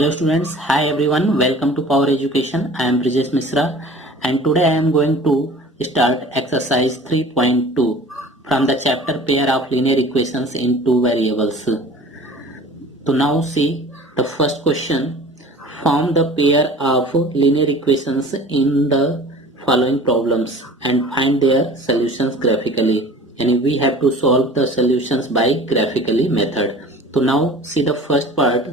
Hello students, hi everyone, welcome to Power Education. I am Brijesh Misra and today I am going to start exercise 3.2 from the chapter pair of linear equations in two variables. So now see the first question, form the pair of linear equations in the following problems and find their solutions graphically, and we have to solve the solutions by graphically method. So now see the first part.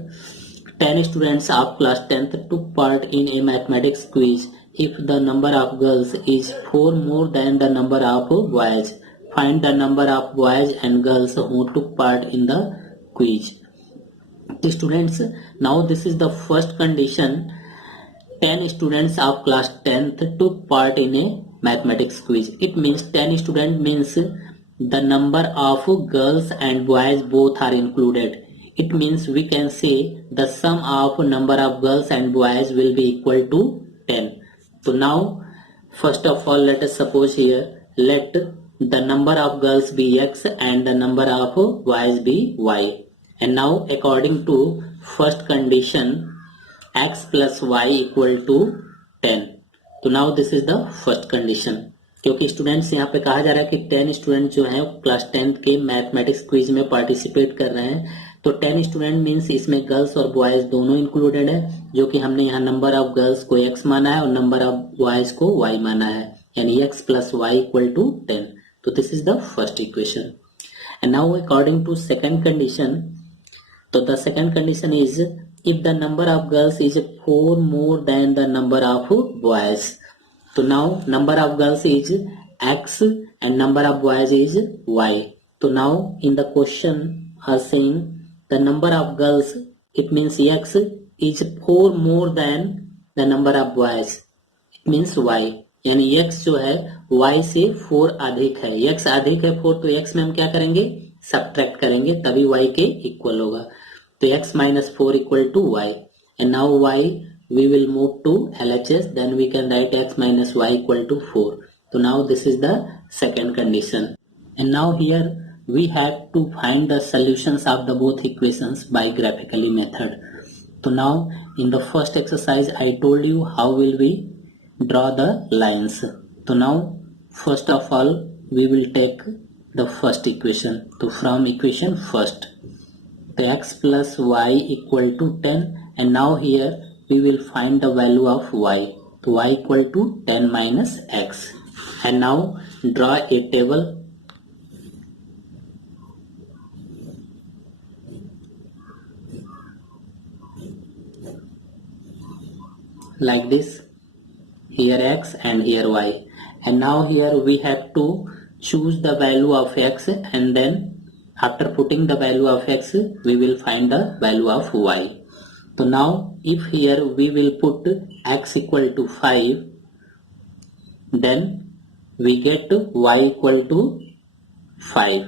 10 students of class 10th took part in a mathematics quiz. If the number of girls is 4 more than the number of boys, find the number of boys and girls who took part in the quiz. Students, now this is the first condition. 10 students of class 10th took part in a mathematics quiz. It means 10 students means the number of girls and boys both are included. It means we can say the sum of number of girls and boys will be equal to 10. So now first of all let us suppose here, let the number of girls be x and the number of boys be y. And now according to first condition, x plus y equal to 10. तो now this is the first condition. क्योंकि students यहाँ पे कहा जा रहा है कि 10 student जो हैं क्लास 10th के मैथमेटिक्स क्विज में पार्टिसिपेट कर रहे हैं, तो 10 स्टूडेंट मीन्स इसमें गर्ल्स और बॉयज दोनों इंक्लूडेड है, जो कि हमने यहाँ नंबर ऑफ गर्ल्स को x माना है और नंबर ऑफ बॉयज को y माना है, यानी x plus y equal to 10. तो this is the first equation. And now according to second condition, तो the second condition is if the number of girls is 4 more than the number of boys. So now number of girls is x and number of boys is y. So now in the question are saying the number of girls, it means x is 4 more than the number of boys. It means y. यानी x जो है y से 4 अधिक है. x अधिक है 4, तो x में हम क्या करेंगे, सब्ट्रैक्ट करेंगे, तभी y के इक्वल होगा. तो x minus 4 equal to y, and now y we will move to LHS, then we can write x minus y equal to 4. So now this is the second condition, and now here we have to find the solutions of the both equations by graphically method. So now in the first exercise I told you how will we draw the lines. So now first of all we will take the first equation. So from equation first, the x plus y equal to 10, and now here we will find the value of y. So y equal to 10 minus x, and now draw a table. Like this, here x and here y, and now here we have to choose the value of x, and then after putting the value of x we will find the value of y. So now if here we will put x equal to 5, then we get y equal to 5.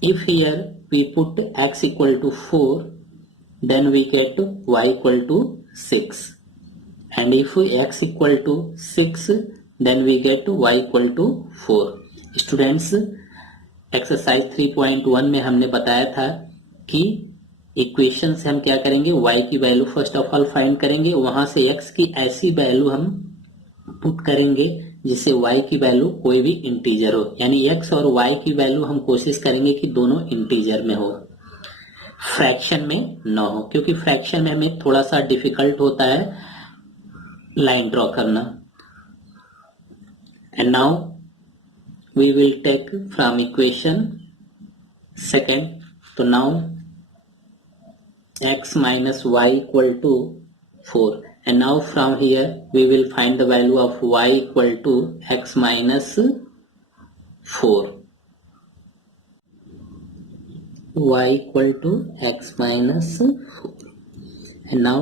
If here we put x equal to 4, then we get y equal to 6. And if x equal to 6, then we get y equal to 4. Students, exercise 3.1 में हमने बताया था कि equation से हम क्या करेंगे, y की value first of all find करेंगे, वहां से x की ऐसी वैल्यू हम पुट करेंगे जिससे y की वैल्यू कोई भी इंटीजर हो, यानी x और y की वैल्यू हम कोशिश करेंगे कि दोनों इंटीजर में हो, फ्रैक्शन में ना हो, क्योंकि फ्रैक्शन में हमें थोड़ा सा डिफिकल्ट होता है लाइन ड्रॉ करना. And now we will take from equation second. So now x minus y equal to 4, and now from here we will find the value of y equal to x minus 4. Y equal to x minus 4, and now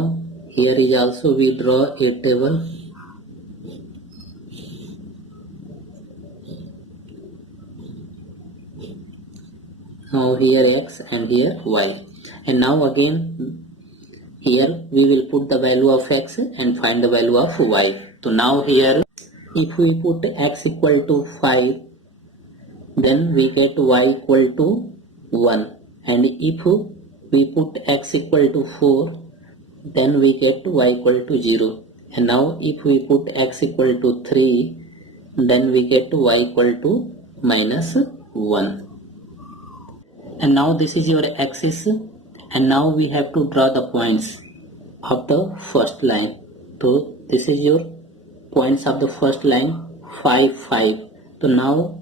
here is also we draw a table. Now here x and here y, and now again here we will put the value of x and find the value of y. So now here if we put x equal to 5, then we get y equal to 1, and if we put x equal to 4, then we get y equal to 0. And now if we put x equal to 3, then we get y equal to minus 1. And now this is your axis, and now we have to draw the points of the first line. So this is your points of the first line, 5, 5. So now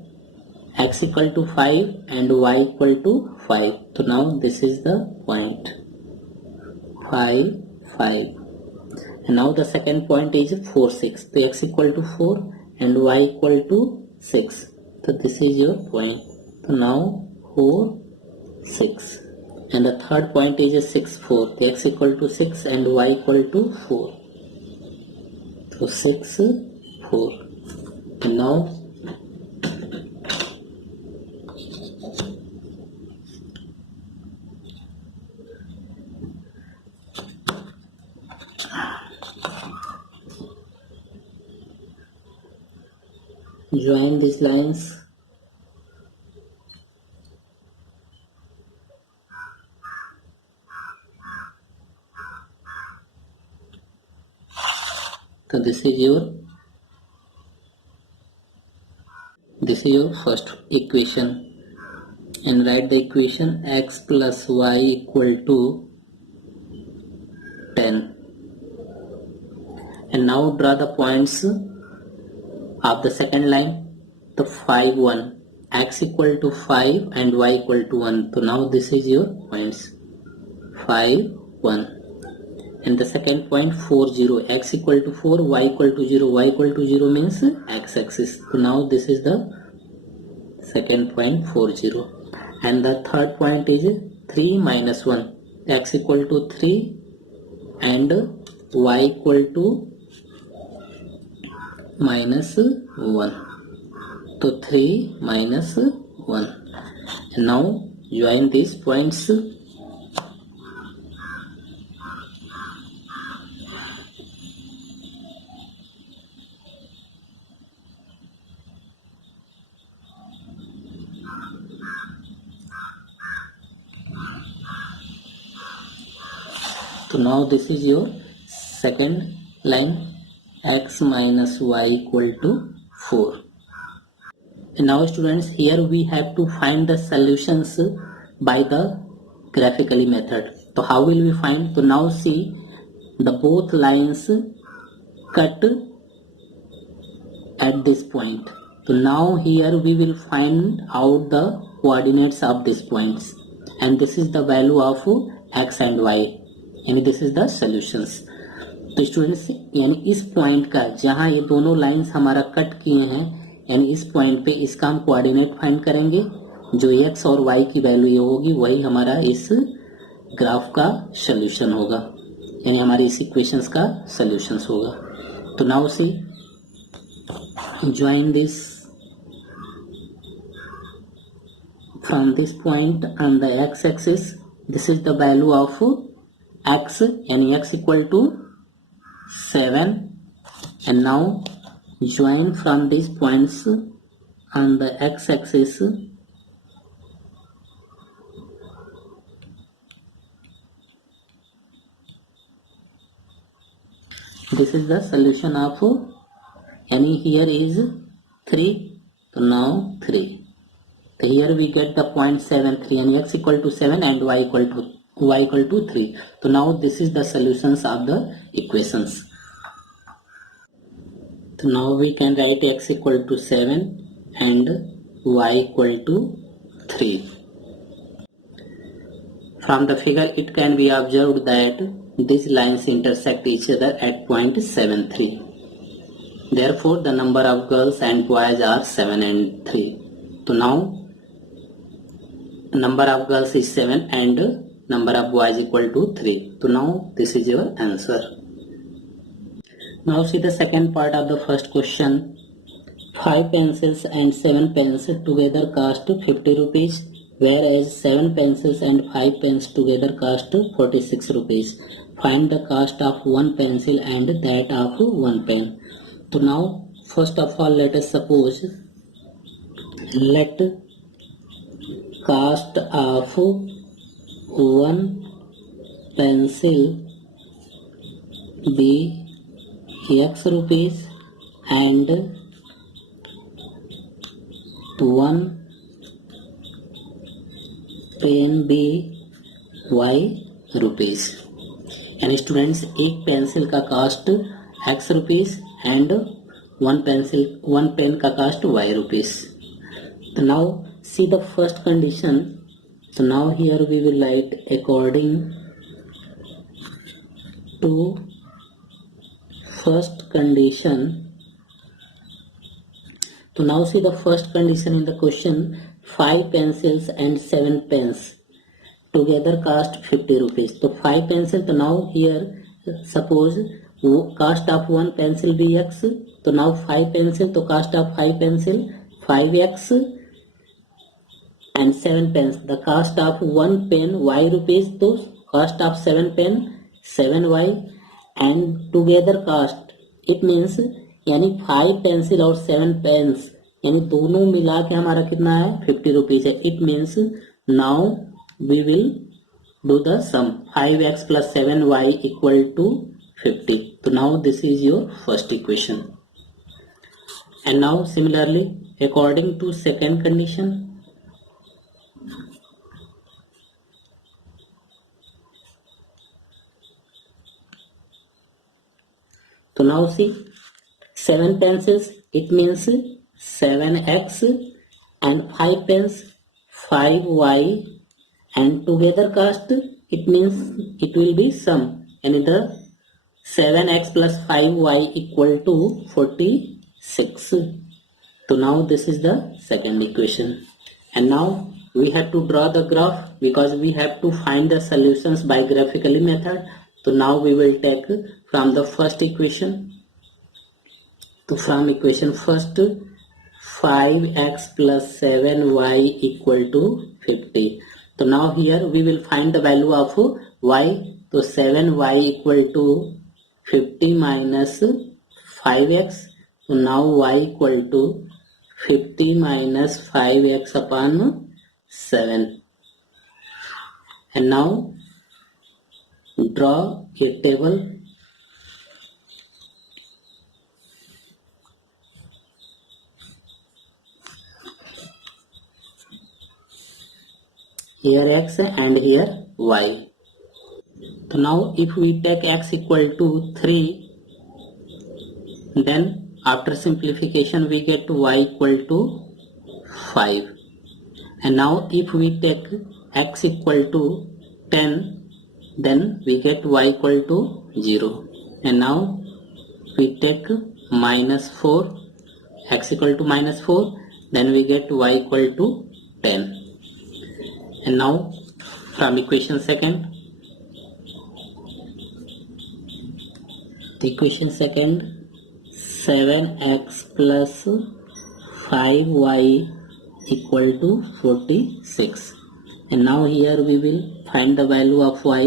x equal to 5 and y equal to 5. So now this is the point 5, 5. And now the second point is 4, 6. So x equal to 4 and y equal to 6. So this is your point. So now 4, 6. And the third point is 6, 4. So x equal to 6 and y equal to 4. So 6, 4. And now join these lines. So this is your first equation, and write the equation x plus y equal to 10. And now draw the points of the second line. The 5, 1, x equal to 5 and y equal to 1. So now this is your points 5, 1. And the second point 4, 0, x equal to 4, y equal to 0. Y equal to 0 means x-axis. So now this is the second point 4, 0. And the third point is 3 minus 1, x equal to 3 and y equal to minus 1. So 3 minus 1. And now join these points. So now this is your second line, x minus y equal to 4. And now students, here we have to find the solutions by the graphically method. So how will we find? So now see, the both lines cut at this point. So now here we will find out the coordinates of these points, and this is the value of x and y, यानी this is the solutions. तो students यानी इस point का जहां ये दोनों lines हमारा cut किए हैं, यानी इस पॉइंट पे इसका हम कोऑर्डिनेट फाइंड करेंगे. जो x और y की वैल्यू ये होगी वही हमारा इस ग्राफ का सॉल्यूशन होगा, यानी हमारी इस इक्वेशंस का सॉल्यूशंस होगा. तो now C, join this from this point on the x axis. This is the value of x, and x equal to 7. And now join from these points on the x axis. This is the solution of, and here is 3. So now 3. So here we get the point 7, 3, and x equal to 7 and y equal to 3. So now this is the solutions of the equations. So now we can write x equal to 7 and y equal to 3. From the figure it can be observed that these lines intersect each other at point 7, 3. Therefore the number of girls and boys are 7 and 3. So now number of girls is 7 and number of boys equal to 3. So now this is your answer. Now see the second part of the first question. 5 pencils and 7 pens together cost 50 rupees, whereas 7 pencils and 5 pens together cost 46 rupees. Find the cost of one pencil and that of one pen. So now first of all let us suppose, let cost of one pencil be x rupees and 1 pen be y rupees. यानी students एक pencil का cost x rupees and one pen का cost y rupees. तो now see the first condition. So now here we will write according to first condition. So now see the first condition in the question. 5 pencils and 7 pens together cost 50 rupees. So 5 pencils. So now here suppose cost of one pencil be x. So now 5 pencil. So cost of 5 pencil 5x. And 7 pens. The cost of 1 pen y rupees. So cost of 7 pen 7y and together cost. It means यानी 5 pencil और 7 pens यानी दोनों मिला के हमारा कितना है 50 rupees है। It means now we will do the sum 5x plus 7y equal to 50. So now this is your first equation. And now similarly according to second condition. So now see 7 pencils, it means 7x and 5 pens 5y and together cost, it means it will be sum and the 7x plus 5y equal to 46. So now this is the second equation. And now we have to draw the graph because we have to find the solutions by graphically method. So now we will take from the first equation. So from equation first 5x plus 7y equal to 50. So now here we will find the value of y. So 7y equal to 50 minus 5x. So now y equal to 50 minus 5x upon 7. And now draw a table. Here x and here y. So now if we take x equal to 3, then after simplification we get y equal to 5. And now if we take x equal to 10, then we get y equal to 0. And now we take minus 4, x equal to minus 4, then we get y equal to 10. And now from equation second, the equation second 7x plus 5y equal to 46. And now here we will find the value of y.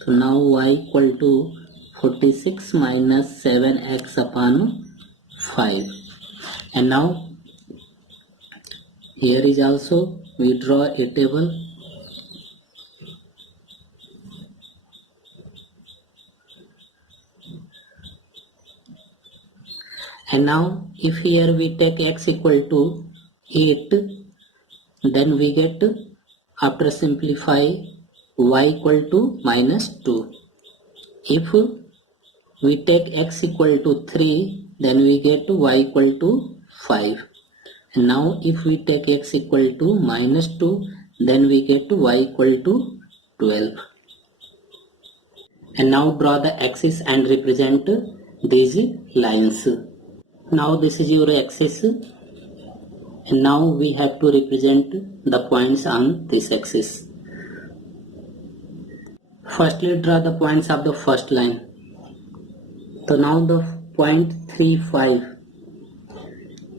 So now y equal to 46 minus 7x upon 5. And now here is also we draw a table. And now if here we take x equal to 8, then we get after simplify y equal to minus 2. If we take x equal to 3, then we get y equal to 5. And now if we take x equal to minus 2, then we get y equal to 12. And now draw the axis and represent these lines. Now this is your axis. And now we have to represent the points on this axis. Firstly draw the points of the first line. So now the point 3, 5.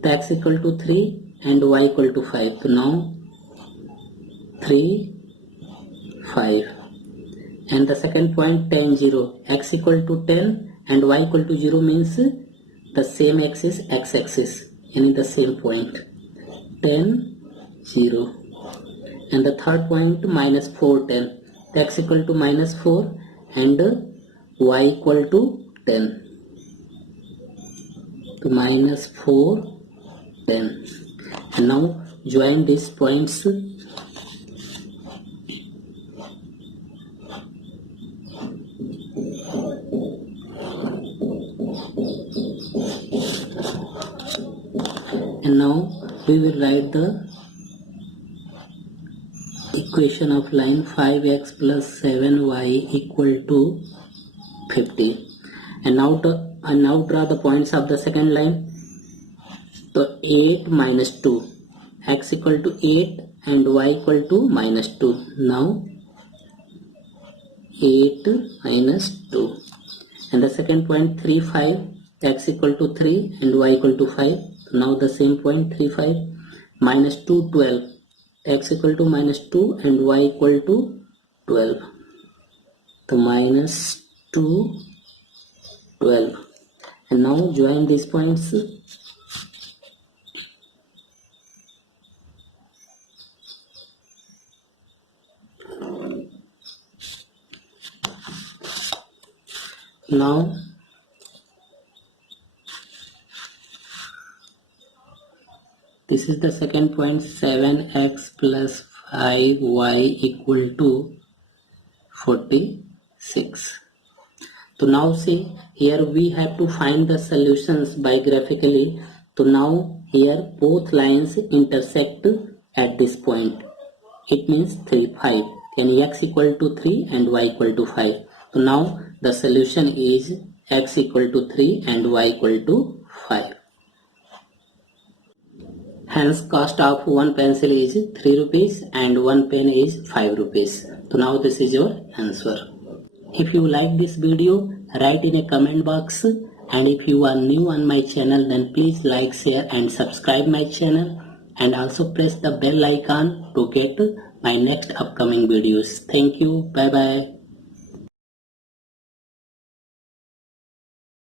The x equal to 3 and y equal to 5. So now 3, 5. And the second point 10, 0. X equal to 10 and y equal to 0 means the same axis, x-axis, and in the same point. 10, 0. And the third point minus 4, 10. x equal to minus 4 and y equal to 10. To minus 4, 10. And now join these points. And now we will write the equation of line 5x plus 7y equal to 50. And now draw the points of the second line. So 8 minus 2, x equal to 8 and y equal to minus 2. Now 8 minus 2. And the second point 3, 5, x equal to 3 and y equal to 5. Now the same point 3, 5, minus 2, 12, x equal to minus 2 and y equal to 12. So minus 2, 12. And now join these points. Now this is the second point, 7x plus 5y equal to 46. So now see, here we have to find the solutions by graphically. So now here both lines intersect at this point. It means 3, 5. Then x equal to 3 and y equal to 5. So now the solution is x equal to 3 and y equal to 5. Hence cost of one pencil is 3 rupees and one pen is 5 rupees. So now this is your answer. If you like this video, write in a comment box, and if you are new on my channel, then please like, share and subscribe my channel, and also press the bell icon to get my next upcoming videos. Thank you. Bye bye.